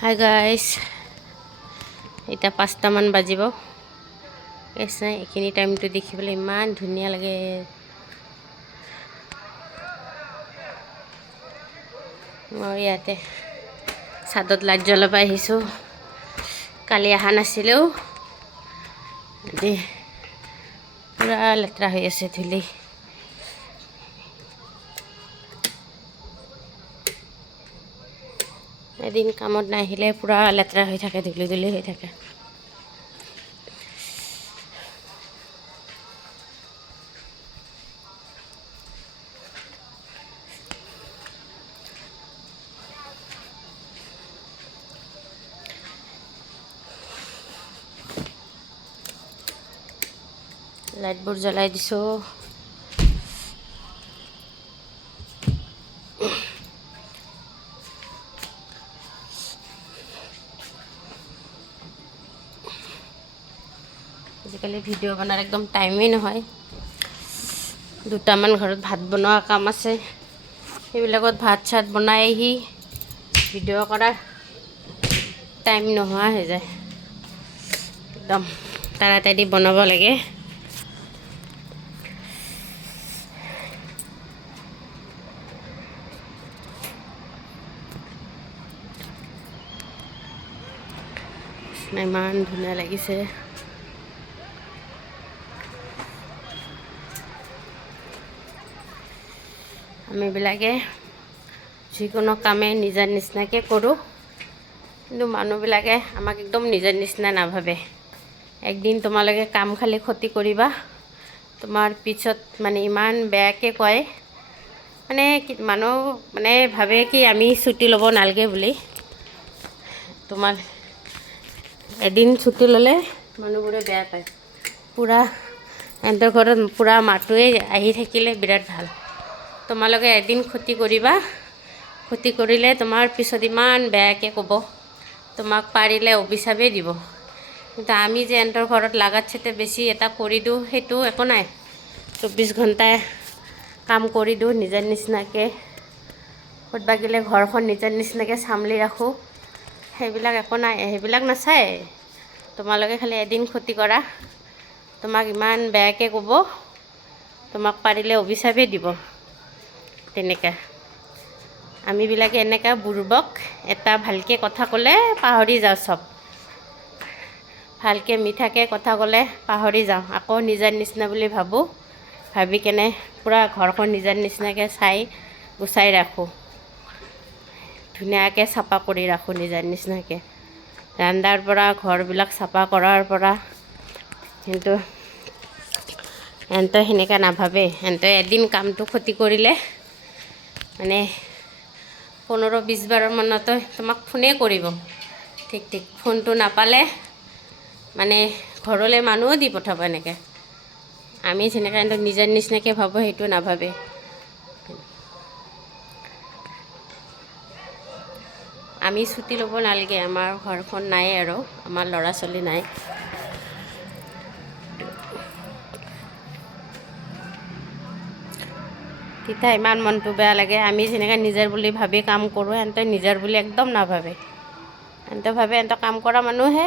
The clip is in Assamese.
হাই গাইজ, এতিয়া 5টামান বাজিব। নাই এইখিনি টাইমটো দেখিবলৈ ইমান ধুনীয়া লাগে। মই ইয়াতে ছাদত লাইট জ্বলাব আহিছোঁ। কালি অহা নাছিলোঁ, আজি পূৰা লেতেৰা হৈ আছে ধূলি। এদিন কামত নাহিলে পূৰা লেতেৰা হৈ থাকে, ধূলি ধূলি হৈ থাকে। লাইটবোৰ জ্বলাই দিছোঁ। আজিকালি ভিডিঅ' বনোৱাৰ একদম টাইমেই নহয়। 2টামান ঘৰত ভাত বনোৱা কাম আছে, সেইবিলাকত ভাত চাত বনাই আহি ভিডিঅ' কৰাৰ টাইম নোহোৱা হৈ যায়। একদম তাড়াতাড়ি বনাব লাগে। ইমান ধুনীয়া লাগিছে। আমিবিলাকে যিকোনো কামে নিজৰ নিচিনাকৈ কৰোঁ, কিন্তু মানুহবিলাকে আমাক একদম নিজৰ নিচিনা নাভাবে। একদিন তোমালোকে কাম খালি ক্ষতি কৰিবা, তোমাৰ পিছত মানে ইমান বেয়াকৈ কয়। মানে মানুহ মানে ভাবে কি আমি ছুটি ল'ব নালাগে বুলি। তোমাৰ এদিন ছুটি ল'লে মানুহবোৰে বেয়া পায়। পূৰা সিহঁতৰ ঘৰত পূৰা মাহটোৱে আহি থাকিলে বিৰাট ভাল। তোমালোকে এদিন ক্ষতি কৰিবা, ক্ষতি কৰিলে তোমাৰ পিছত ইমান বেয়াকৈ ক'ব, তোমাক পাৰিলে অভিশাপেই দিব। কিন্তু আমি যে সিহঁতৰ ঘৰত লাগাত চাতে বেছি এটা কৰি দিওঁ, সেইটো একো নাই। 24 ঘণ্টাই কাম কৰি দিওঁ নিজৰ নিচিনাকৈ, ক'ৰবাত গ'লে ঘৰখন নিজৰ নিচিনাকৈ চামলি ৰাখোঁ। সেইবিলাক একো নাই, সেইবিলাক নাচায়। তোমালোকে খালি এদিন ক্ষতি কৰা, তোমাক ইমান বেয়াকৈ ক'ব, তোমাক পাৰিলে অভিশাপেই দিব। তেনেকৈ আমিবিলাকে এনেকৈ বুৰ্বক, এটা ভালকৈ কথা ক'লে পাহৰি যাওঁ চব। ভালকৈ মিঠাকৈ কথা ক'লে পাহৰি যাওঁ, আকৌ নিজৰ নিচিনা বুলি ভাবোঁ। ভাবি কেনে পূৰা ঘৰখন নিজৰ নিচিনাকৈ গুচাই ৰাখোঁ, ধুনীয়াকৈ চাফা কৰি ৰাখোঁ নিজৰ নিচিনাকৈ। ৰন্ধাৰ পৰা ঘৰবিলাক চাফা কৰাৰ পৰা। কিন্তু সিহঁতে সেনেকৈ নাভাবে। সিহঁতে এদিন কামটো ক্ষতি কৰিলে মানে 15-20 বাৰৰ মানতো তোমাক ফোনেই কৰিব। ঠিক ফোনটো নাপালে মানে ঘৰলৈ মানুহো দি পঠাব। এনেকৈ আমি যেনেকৈ সিহঁতক নিজৰ নিচিনাকৈ ভাবোঁ, সেইটো নাভাবে। আমি ছুটি ল'ব নালাগে, আমাৰ ঘৰখন নাই আৰু আমাৰ ল'ৰা ছোৱালী নাই। তেতিয়া ইমান মনটো বেয়া লাগে। আমি যেনেকৈ নিজৰ বুলি ভাবি কাম কৰোঁ, সিহঁতে নিজৰ বুলি একদম নাভাবে। সিহঁতে ভাবে সিহঁতে কাম কৰা মানুহহে